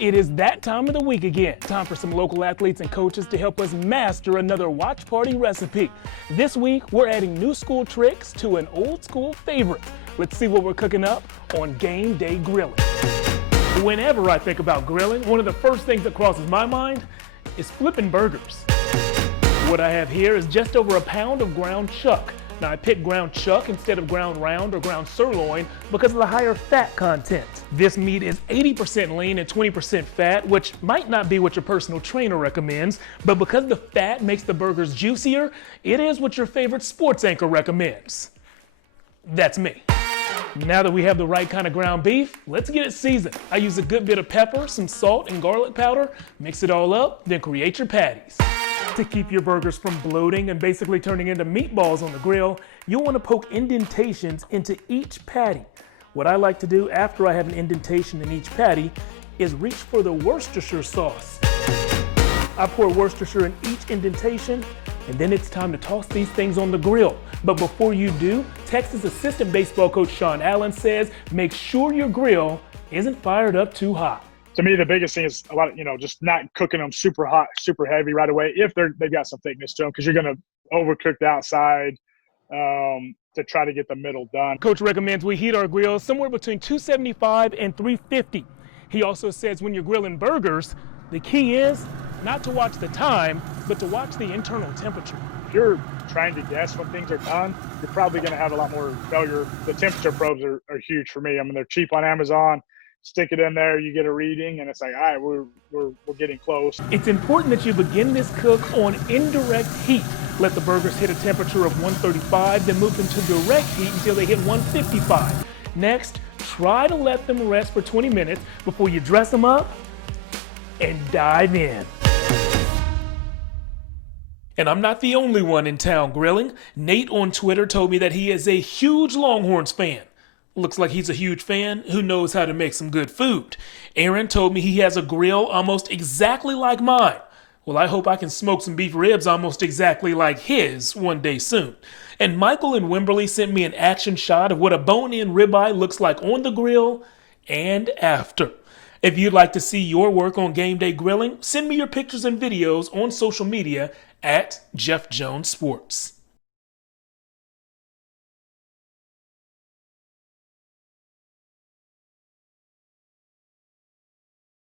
It is that time of the week again. Time for some local athletes and coaches to help us master another watch party recipe. This week, we're adding new school tricks to an old school favorite. Let's see what we're cooking up on Game Day Grilling. Whenever I think about grilling, one of the first things that crosses my mind is flipping burgers. What I have here is just over a pound of ground chuck. Now I picked ground chuck instead of ground round or ground sirloin because of the higher fat content. This meat is 80% lean and 20% fat, which might not be what your personal trainer recommends, but because the fat makes the burgers juicier, it is what your favorite sports anchor recommends. That's me. Now that we have the right kind of ground beef, let's get it seasoned. I use a good bit of pepper, some salt, and garlic powder. Mix it all up, then create your patties. To keep your burgers from bloating and basically turning into meatballs on the grill, you'll want to poke indentations into each patty. What I like to do after I have an indentation in each patty is reach for the Worcestershire sauce. I pour Worcestershire in each indentation, and then it's time to toss these things on the grill. But before you do, Texas assistant baseball coach Sean Allen says, make sure your grill isn't fired up too hot. To me, the biggest thing is just not cooking them super hot, super heavy right away if they've got some thickness to them, because you're going to overcook the outside to try to get the middle done. Coach recommends we heat our grills somewhere between 275 and 350. He also says when you're grilling burgers, the key is not to watch the time, but to watch the internal temperature. If you're trying to guess when things are done, you're probably going to have a lot more failure. The temperature probes are huge for me. I mean, they're cheap on Amazon. Stick it in there, you get a reading, and it's like, all right, we're getting close. It's important that you begin this cook on indirect heat. Let the burgers hit a temperature of 135, then move them to direct heat until they hit 155. Next, try to let them rest for 20 minutes before you dress them up and dive in. And I'm not the only one in town grilling. Nate on Twitter told me that he is a huge Longhorns fan. Looks like he's a huge fan who knows how to make some good food. Aaron told me he has a grill almost exactly like mine. Well, I hope I can smoke some beef ribs almost exactly like his one day soon. And Michael in Wimberley sent me an action shot of what a bone-in ribeye looks like on the grill and after. If you'd like to see your work on Game Day Grilling, send me your pictures and videos on social media at Jeff Jones Sports.